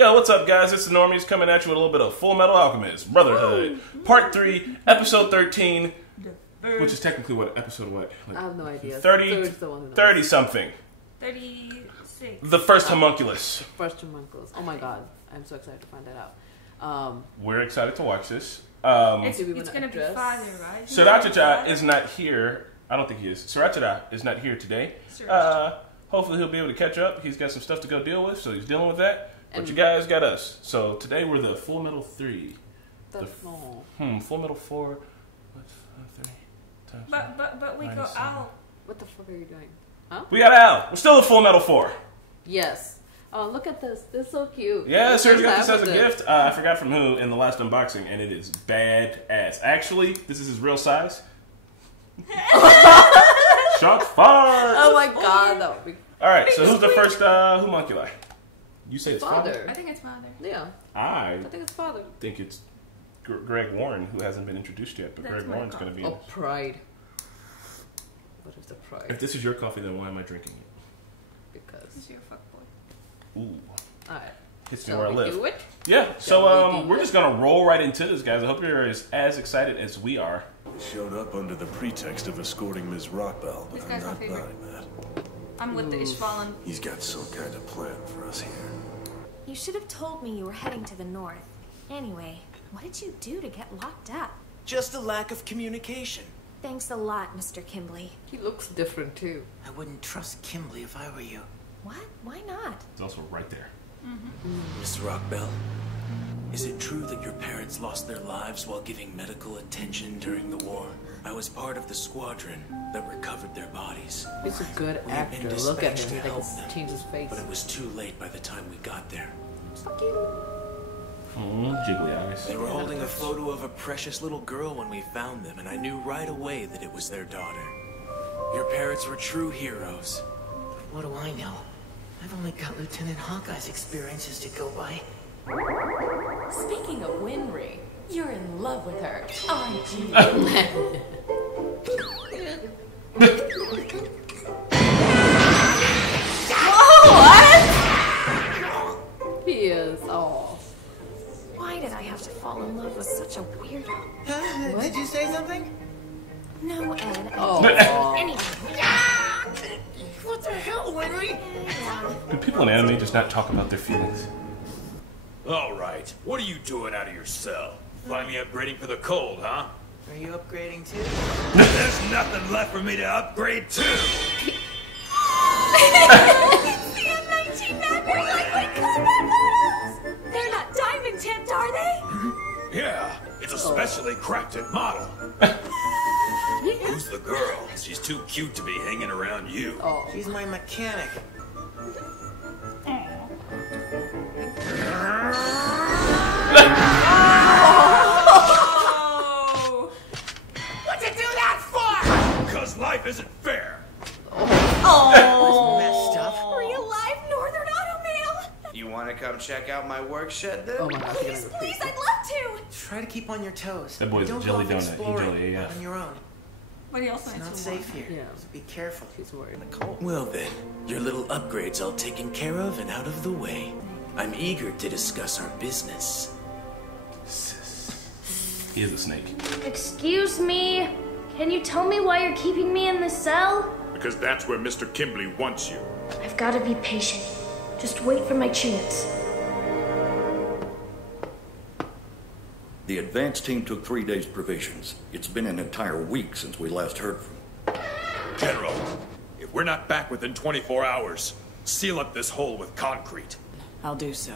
Yo, what's up, guys? It's the Normies coming at you with a little bit of Fullmetal Alchemist, Brotherhood, Part 3, Episode 13, which is technically what, episode what? Like I have no idea. 30-something. 36. The first homunculus. First homunculus. Oh my god. I'm so excited to find that out. We're excited to watch this. It's going to be father, right? Sriracha is not here. I don't think he is. Sriracha is not here today. Hopefully he'll be able to catch up. He's got some stuff to go deal with, so he's dealing with that. But you guys got us. So today we're the Fullmetal 3. Fullmetal 4. What's 3 times? But we go out. What the fuck are you doing? Huh? We got Al. We're still a Fullmetal 4. Yes. Oh, look at this. This is so cute. Yeah, Serge got this as a gift. I forgot from who in the last unboxing, and it is badass. Actually, this is his real size. Shock fire! Oh my god, that would be... Alright, so who's the first homunculi? You say it's father? I think it's father. Yeah. I think it's father. I think it's Greg Warren, who hasn't been introduced yet, but Greg Warren's going to be... Oh, pride. What is the pride? If this is your coffee, then why am I drinking it? Because... It's your fuckboy. Ooh. Alright. Hits me where I live. Do it? Yeah, so we're just going to roll right into this, guys. I hope you're as excited as we are. Showed up under the pretext of escorting Ms. Rockbell, but I'm not buying that. I'm with the Ishvalan. He's got some kind of plan for us here. You should have told me you were heading to the north. Anyway, what did you do to get locked up? Just a lack of communication. Thanks a lot, Mr. Kimbley. He looks different, too. I wouldn't trust Kimbley if I were you. What? Why not? It's also right there. Miss Rockbell, is it true that your parents lost their lives while giving medical attention during the war? I was part of the squadron that recovered their bodies. He's a good actor. Look at him. He can change his face. But it was too late by the time we got there. Jiggly eyes. They were holding a photo of a precious little girl when we found them, and I knew right away that it was their daughter. Your parents were true heroes. But what do I know? I've only got Lieutenant Hawkeye's experiences to go by. Speaking of Winry, you're in love with her, aren't you? Whoa, what? He is. Oh. Why did I have to fall in love with such a weirdo? What? Did you say something? No, Ed. Oh. What the hell, Winry? Do people in anime just not talk about their feelings? All right, what are you doing out of your cell? Finally upgrading for the cold, huh? Are you upgrading too? There's nothing left for me to upgrade to! The M19 Magnum lightweight combat models! They're not diamond tipped, are they? Yeah, it's a specially crafted model. Who's the girl? She's too cute to be hanging around you. Oh. She's my mechanic. What'd you do that for? Because life isn't fair. Oh, messed up. Real life Northern Automail! You want to come check out my work shed, then? Oh my god. Please, I'd love to! Try to keep on your toes. That boy's Don't a jelly go off donut. He exploring jelly AF. on your own. But he also It's not safe here. Yeah. So be careful. He's worried. In the cold. Well then, your little upgrade's all taken care of and out of the way. I'm eager to discuss our business. He is a snake. Excuse me? Can you tell me why you're keeping me in the cell? Because that's where Mr. Kimbley wants you. I've got to be patient. Just wait for my chance. The advance team took 3 days' provisions. It's been an entire week since we last heard from them. General, if we're not back within 24 hours, seal up this hole with concrete. I'll do so.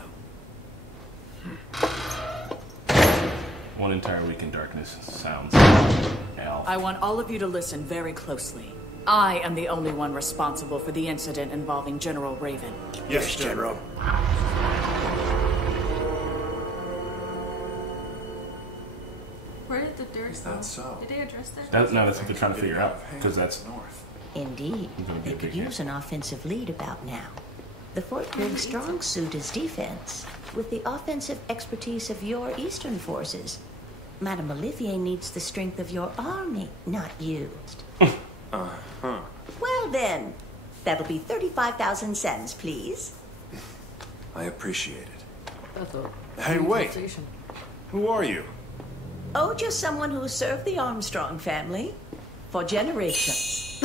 One entire week in darkness sounds Al. I want all of you to listen very closely. I am the only one responsible for the incident involving General Raven. Yes, General. Where did the dirt go? So? Did they address that? No, that's what they're trying to figure out. Because that's... Indeed. They could use an offensive lead about now. The Fort Briggs strong suit is defense, with the offensive expertise of your eastern forces. Madame Olivier needs the strength of your army, not used. Well then, that'll be 35,000 cents, please. I appreciate it. That's a Hey, wait. Who are you? Oh, just someone who served the Armstrong family for generations.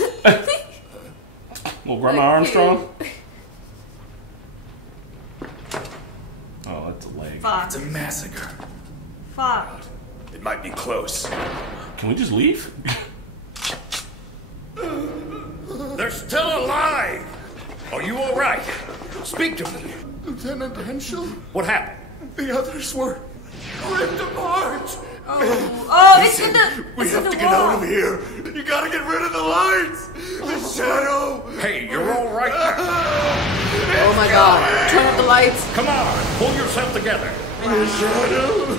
Well, Grandma Armstrong. Oh, that's a leg. Fuck. It's a massacre. Fuck. It might be close. Can we just leave? They're still alive! Are you all right? Speak to me. Lieutenant Henschel? What happened? The others were ripped apart. Oh, it's in the. We It's in have the to get out wall. of here. You gotta get rid of the lights. The shadow. Hey, you're all right now. Oh my god. Turn up the lights. Come on, pull yourself together. The shadow.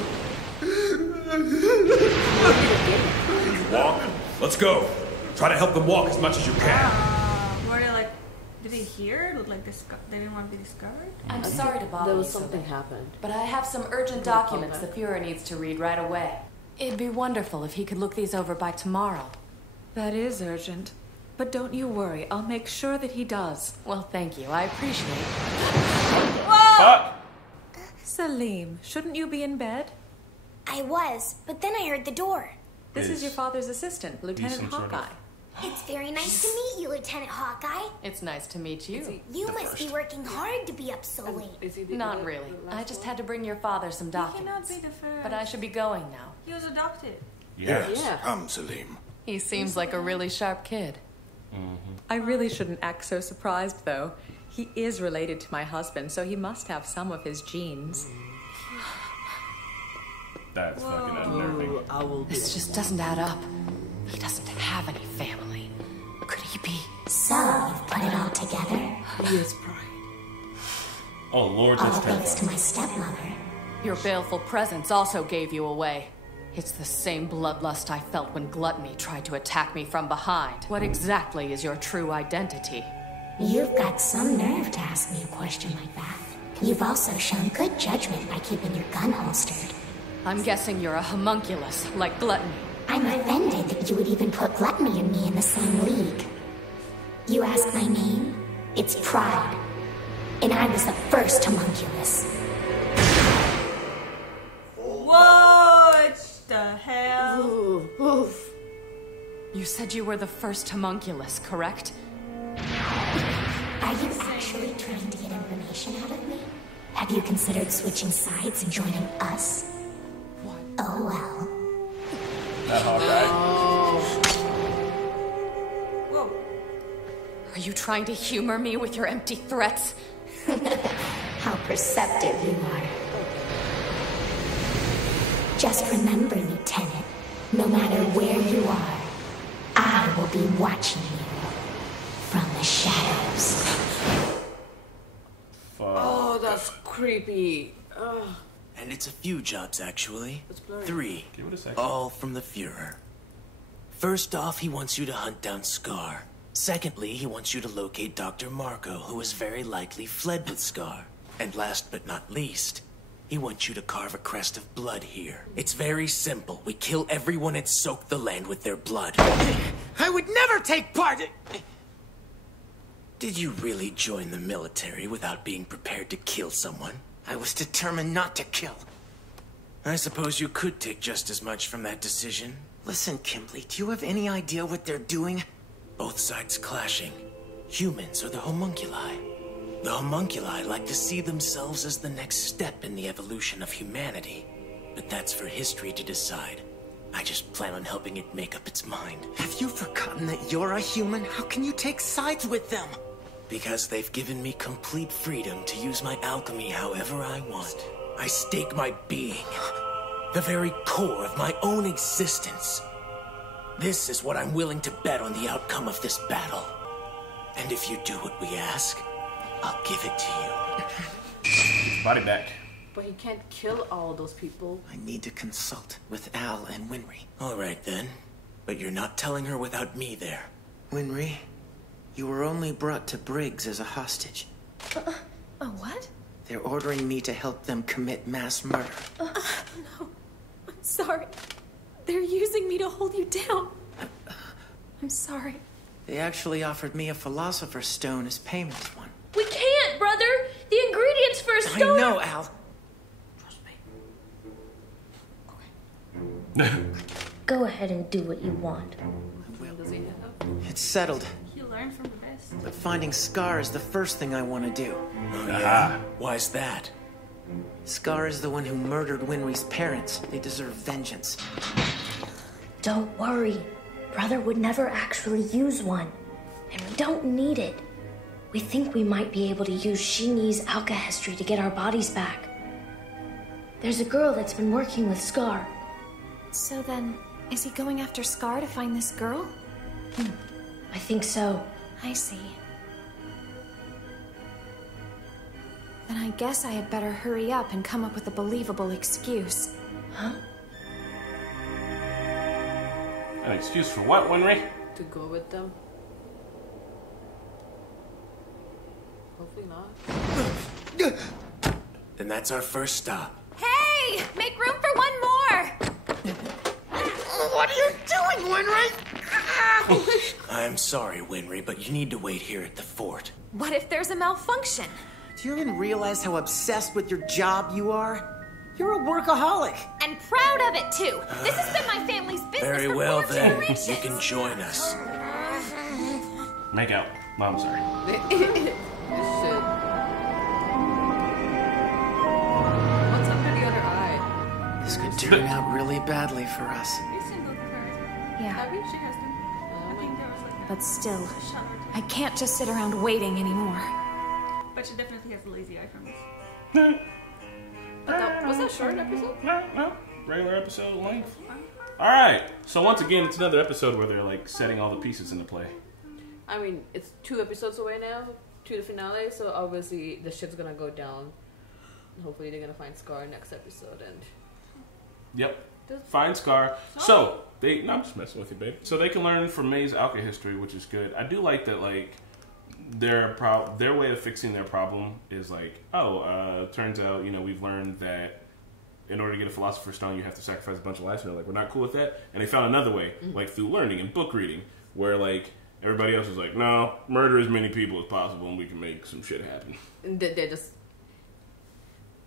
Can you walk? Let's go. Try to help them walk as much as you can. Were they like? Did they hear? Look like they didn't want to be discovered. I'm sorry to bother There you was so something bad, happened. but I have some urgent documents the Fuhrer needs to read right away. It'd be wonderful if he could look these over by tomorrow. That is urgent. But don't you worry, I'll make sure that he does. Well, thank you. I appreciate it. Fuck. Selim, shouldn't you be in bed? I was, but then I heard the door. This is your father's assistant, Lieutenant decent sort of- Hawkeye. It's very nice to meet you, Lieutenant Hawkeye. It's nice to meet you. You must be working hard to be up so late. Not really. I just had to bring your father some He cannot documents. be the first. But I should be going now. He was adopted. Yes. Yeah. Come, Selim. He seems like a really sharp kid. I really shouldn't act so surprised, though. He is related to my husband, so he must have some of his genes. That's fucking unnerving. I will do This just doesn't add up. He doesn't have any family. Could he be? So, you've put it all together. He is pride. Oh Lord, that's All thanks to terrifying. my stepmother. Your baleful presence also gave you away. It's the same bloodlust I felt when Gluttony tried to attack me from behind. What exactly is your true identity? You've got some nerve to ask me a question like that. You've also shown good judgment by keeping your gun holstered. I'm guessing you're a homunculus, like Gluttony. I'm offended that you would even put Gluttony and me in the same league. You ask my name? It's Pride. And I was the first homunculus. What the hell? Oof. You said you were the first homunculus, correct? Are you actually trying to get information out of me? Have you considered switching sides and joining us? Oh well. That Hawkeye. Whoa. Are you trying to humor me with your empty threats? How perceptive you are. Just remember, Lieutenant, no matter where you are, I will be watching you from the shadows. Oh, that's creepy. Ugh. And it's a few jobs, actually. It's blurry. 3. Give it a second. All from the Fuhrer. First off, he wants you to hunt down Scar. Secondly, he wants you to locate Dr. Marco, who has very likely fled with Scar. And last but not least, he wants you to carve a crest of blood here. It's very simple. We kill everyone and soak the land with their blood. I would never take part. Did you really join the military without being prepared to kill someone? I was determined not to kill. I suppose you could take just as much from that decision. Listen, Kimberly, do you have any idea what they're doing? Both sides clashing. Humans are the homunculi. The homunculi like to see themselves as the next step in the evolution of humanity. But that's for history to decide. I just plan on helping it make up its mind. Have you forgotten that you're a human? How can you take sides with them? Because they've given me complete freedom to use my alchemy however I want. I stake my being, the very core of my own existence. This is what I'm willing to bet on the outcome of this battle. And if you do what we ask, I'll give it to you. Get your body back. But he can't kill all those people. I need to consult with Al and Winry. All right then, but you're not telling her without me there. Winry, you were only brought to Briggs as a hostage. A what? They're ordering me to help them commit mass murder. No. I'm sorry. They're using me to hold you down. I'm sorry. They actually offered me a Philosopher's Stone as payment for one. We can't, brother! The ingredients for a stone I know, Al. Go ahead and do what you want. It's settled. You learn from the best. But finding Scar is the first thing I want to do. Oh, yeah? Why's that? Scar is the one who murdered Winry's parents. They deserve vengeance. Don't worry. Brother would never actually use one. And we don't need it. We think we might be able to use Xingyi's alchemy to get our bodies back. There's a girl that's been working with Scar. So then, is he going after Scar to find this girl? I think so. I see. Then I guess I had better hurry up and come up with a believable excuse. Huh? An excuse for what, Winry? To go with them. Hopefully not. Then that's our first stop. Hey! Make room for one more! What are you doing, Winry? I'm sorry, Winry, but you need to wait here at the fort. What if there's a malfunction? Do you even realize how obsessed with your job you are? You're a workaholic. And proud of it, too. This has been my family's business Very for well, 4 then. generations. You can join us. Make out. No, I'm sorry. What's under the other eye? This could turn out really badly for us. Yeah. She has to. I think there was like But still, I can't just sit around waiting anymore. But she definitely has a lazy eye from this. Was that short episode? No. Regular episode length. Alright, so once again, it's another episode where they're like setting all the pieces into play. I mean, it's 2 episodes away now to the finale, so obviously the shit's gonna go down. Hopefully they're gonna find Scar next episode and... Yep. Find Scar. So, no, I'm just messing with you, babe. So they can learn from May's alchemy history, which is good. I do like that, like, their way of fixing their problem is like, turns out, we've learned that in order to get a Philosopher's Stone, you have to sacrifice a bunch of lives. And they're like, we're not cool with that. And they found another way, like through learning and book reading, where like everybody else was like, no, murder as many people as possible, and we can make some shit happen. They're just...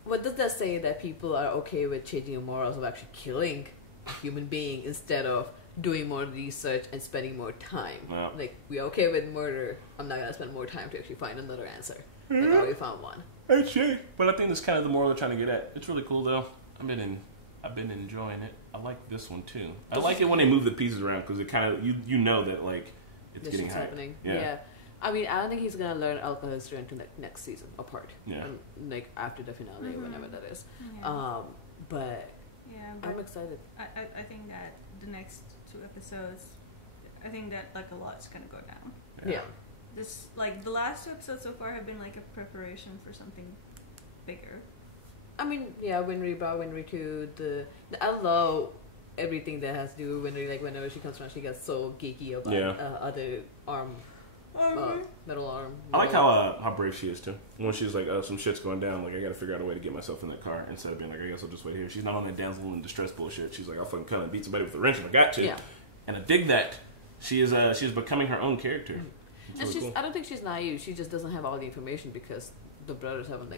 What does that say? That people are okay with changing the morals of actually killing a human being instead of doing more research and spending more time? Yeah. Like, we're okay with murder. I'm not gonna spend more time to actually find another answer. Like, I already found one. That's true. But I think that's kind of the moral they're trying to get at. It's really cool though. I've been enjoying it. I like this one too. I like it when they move the pieces around because it kind of you know that like it's getting hyped. Happening. Yeah. I mean, I don't think he's gonna learn alcohol history until next season apart. Yeah. Like after the finale, whenever that is. Yeah. But but I'm excited. I think that the next 2 episodes, I think that like a lot's gonna go down. Yeah. This like the last 2 episodes so far have been like a preparation for something bigger. I mean, yeah, Winry brought Winry to I love everything that has to do with Winry. Like whenever she comes around, she gets so geeky about other arm. Metal arm. I like how brave she is too. When she's like, some shit's going down, like I gotta figure out a way to get myself in that car instead of being like, I guess I'll just wait here. She's not on that damsel in distress bullshit. She's like, I'll fucking come and beat somebody with a wrench if I got to. Yeah. And I dig that. She is becoming her own character. And really cool. I don't think she's naive. She just doesn't have all the information because the brothers haven't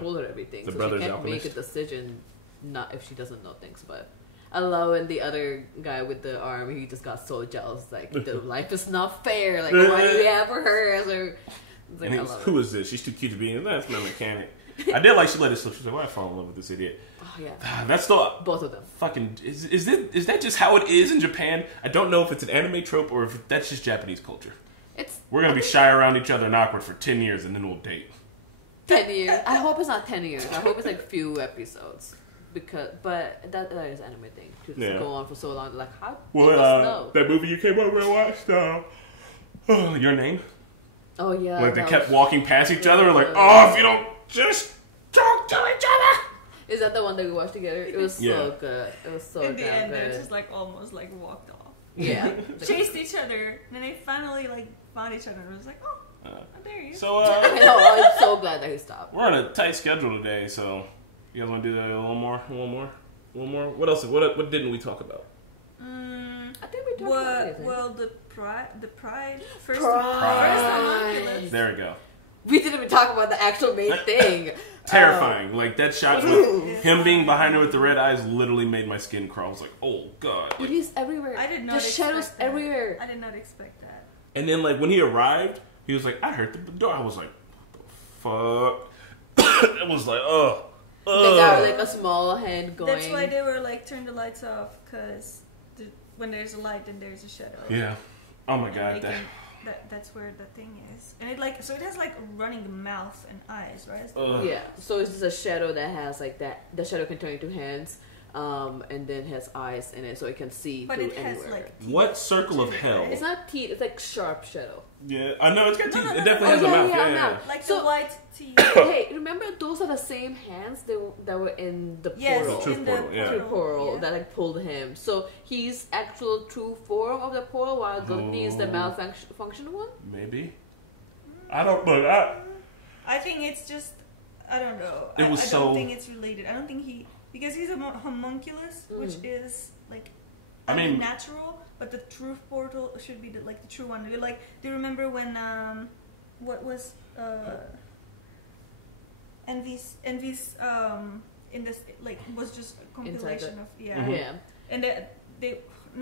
told her everything. The so brothers she can't alchemist. make a decision not if she doesn't know things. But I love when the other guy with the arm, he just got so jealous. Like, the life is not fair. Like, why do we have her? So, like, and who is this? She's too cute to be in. That's my mechanic. I did like she let it slip. She's like, why I fall in love with this idiot? Oh, yeah. That's still... Both of them. Fucking... Is that just how it is in Japan? I don't know if it's an anime trope or if that's just Japanese culture. We're going to be shy around each other and awkward for 10 years and then we'll date. 10 years. I hope it's not 10 years. I hope it's like few episodes. But that is anime thing. To just go on for so long. Like, how do you know? That movie you came over and watched, Your Name? Oh, yeah. Like, they kept walking past each other like, if you don't just talk to each other. Is that the one that we watched together? It was so good. It was so in the end, good. they just like almost like walked off. Yeah. Chased each other. And then they finally like found each other and was like, there he is. So, I know, I'm so glad that he stopped. We're on a tight schedule today, so you guys want to do that a little more? What else? What didn't we talk about? I think we talked about everything. Well, the pride. First Pride. homunculus. There we go. we didn't even talk about the actual main thing. Terrifying. Like, that shot with him being behind her with the red eyes literally made my skin crawl. I was like, oh, God. It is everywhere. I did not There's shadows everywhere. I did not expect that. And then, like, when he arrived, he was like, I heard the door. I was like, what the fuck? It was like, ugh. They got, like, a small hand going. That's why they were like, turn the lights off, because when there's a light, then there's a shadow. Yeah. Oh, my God. That's where the thing is, and it it has like a running mouth and eyes, right? Yeah, so it's just a shadow that has like that. The shadow can turn into hands, and then has eyes in it, so it can see through anywhere. Has, like, what circle of hell? It's not teeth. It's like sharp shadow. Yeah, I know it's got teeth. It definitely has a mouth. Yeah. Like so, the white teeth. Hey, remember those are the same hands that were in the portal. Yes, in the true portal that like pulled him. So he's actual true form of the portal, while Gluttony is the malfunction one. Maybe. I don't know. I think it's just. I don't know. I don't think it's related. I don't think because he's a homunculus, which is like. I mean, natural, but the true portal should be the true one. Do you remember when what was Envy's in this was just a compilation of and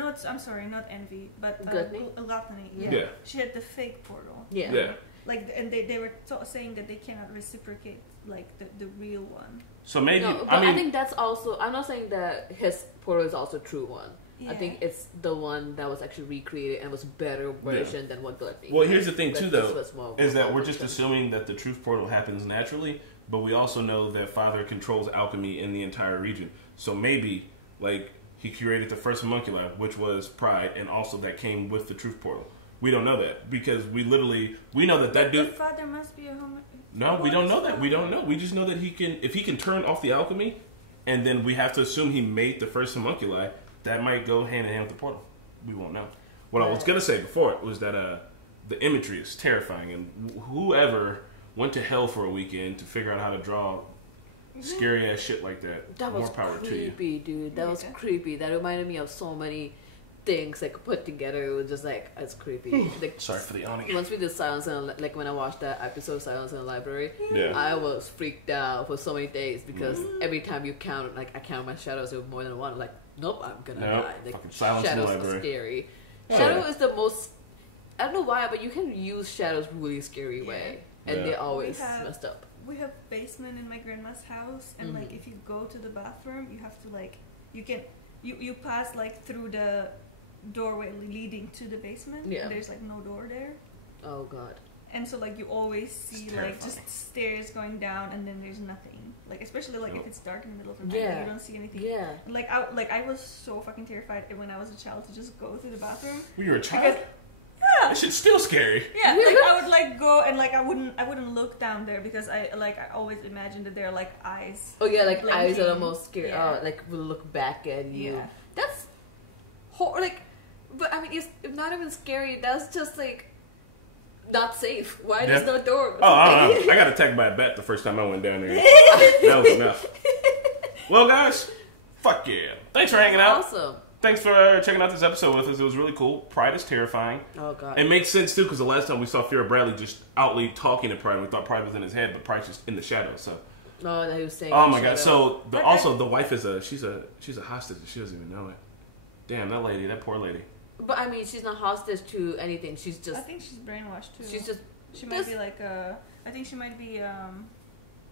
I'm sorry, not Envy, but Gluttony. Yeah. She had the fake portal. Yeah. Like, and they were saying that they cannot reciprocate like the real one. So maybe I think that's also. I'm not saying that his portal is also true one. Yeah. I think it's the one that was actually recreated and was a better version than what Gluttony. Well, here's the thing too, though, is that we're just assuming that the truth portal happens naturally, but we also know that Father controls alchemy in the entire region. So maybe, like, he created the first homunculi, which was Pride, and also that came with the truth portal. We don't know that because we know that dude. The Father must be a homunculus. No, we don't know that. We don't know. We just know that if he can turn off the alchemy, and then we have to assume he made the first homunculi. That might go hand in hand with the portal. We won't know. What I was going to say before it was that the imagery is terrifying, and whoever went to hell for a weekend to figure out how to draw scary ass shit like that, more power to you. Creepy, dude. That was creepy. That reminded me of so many things like put together. It was just like, it's creepy. Like, sorry for the awning. Once we did Silence like when I watched that episode of Silence in the Library, I was freaked out for so many days because every time you count, like I count my shadows with more than one, I'm like, nope, I'm gonna die. Like, shadows are scary. Shadow is the most. I don't know why, but you can use shadows really scary way, and they always messed up. We have basement in my grandma's house, and like if you go to the bathroom, you have to like you pass like through the doorway leading to the basement. And there's like no door there. Oh God. And so like you always see like just stairs going down, and then there's nothing. Like especially like if it's dark in the middle of the night, and you don't see anything. Yeah. Like I was so fucking terrified when I was a child to just go through the bathroom. When you were a child. That shit's still scary. Yeah, like I would like go and like I wouldn't look down there because I always imagined that there are like eyes. Oh yeah, like blinking. Eyes are almost scary. Like will look back at you. Yeah. That's like, but I mean, it's not even scary. That's just like not safe. Why there's no door? I got attacked by a bat the first time I went down there. That was enough. Well, guys, fuck yeah! Thanks for hanging out. Awesome. Thanks for checking out this episode with us. It was really cool. Pride is terrifying. Oh, God. It makes sense, too, because the last time we saw Bradley just outly talking to Pride, and we thought Pride was in his head, but Pride's just in the shadows, so. No, he was saying. Oh, my God. So, the wife is she's a hostage. She doesn't even know it. Damn, that poor lady. But, I mean, she's not hostage to anything. She's just. I think she's brainwashed, too. She's just. She might be like I think she might be,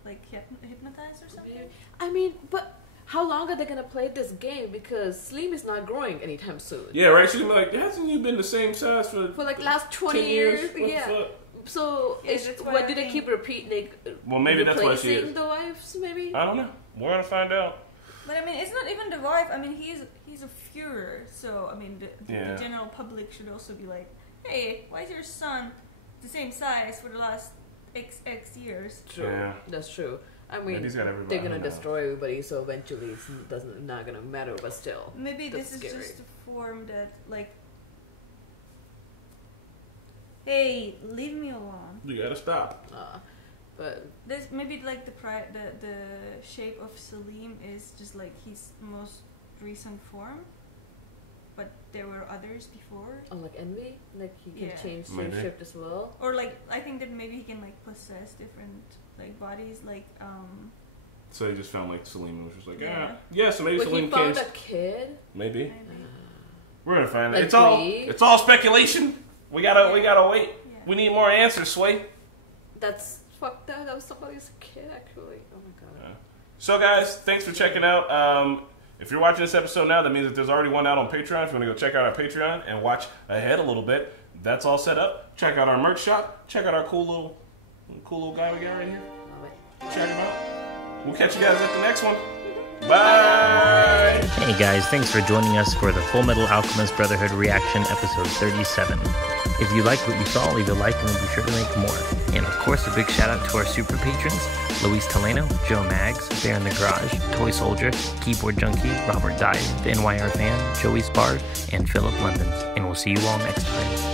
like, hypnotized or something. I mean, but. How long are they going to play this game? Because Selim is not growing anytime soon. Yeah, right? She's going to be like, hasn't you been the same size for like last 20 years? Yeah. So, what do they keep repeating? Well, maybe that's why she is. The wives, maybe? I don't know. We're going to find out. But, I mean, it's not even the wife. I mean, he's a Führer. So, I mean, the general public should also be like, hey, why is your son the same size for the last X years? True. Yeah. That's true. I mean, they're gonna destroy everybody, so eventually it's not gonna matter. But still, maybe this is just a form that, like, hey, leave me alone. You gotta stop. But this maybe like the shape of Selim is just like his most recent form. but there were others before. Oh, like Envy? Like he can change Maybe. shape as well? Or like, I think that maybe he can like possess different like bodies, like So he just found like Selim and was just like, Yeah. so maybe But Selim he found came. a kid? Maybe. We're gonna find Like it. It's all speculation. We gotta wait. Yeah. We need more answers, Sway. That's fucked up. That was somebody's kid, actually. Oh my god. So guys, thanks for checking out. If you're watching this episode now, that means that there's already one out on Patreon. If you want to go check out our Patreon and watch ahead a little bit, that's all set up. Check out our merch shop. Check out our cool little guy we got right here. Check him out. We'll catch you guys at the next one. Bye! Hey guys, thanks for joining us for the Fullmetal Alchemist Brotherhood Reaction Episode 37. If you liked what you saw, leave a like and we'll be sure to make more. And of course, a big shout out to our super patrons, Luis Taleno, Joe Maggs, Bear in the Garage, Toy Soldier, Keyboard Junkie, Robert Dyer, the NYR Fan, Joey Spard, and Philip London. And we'll see you all next time.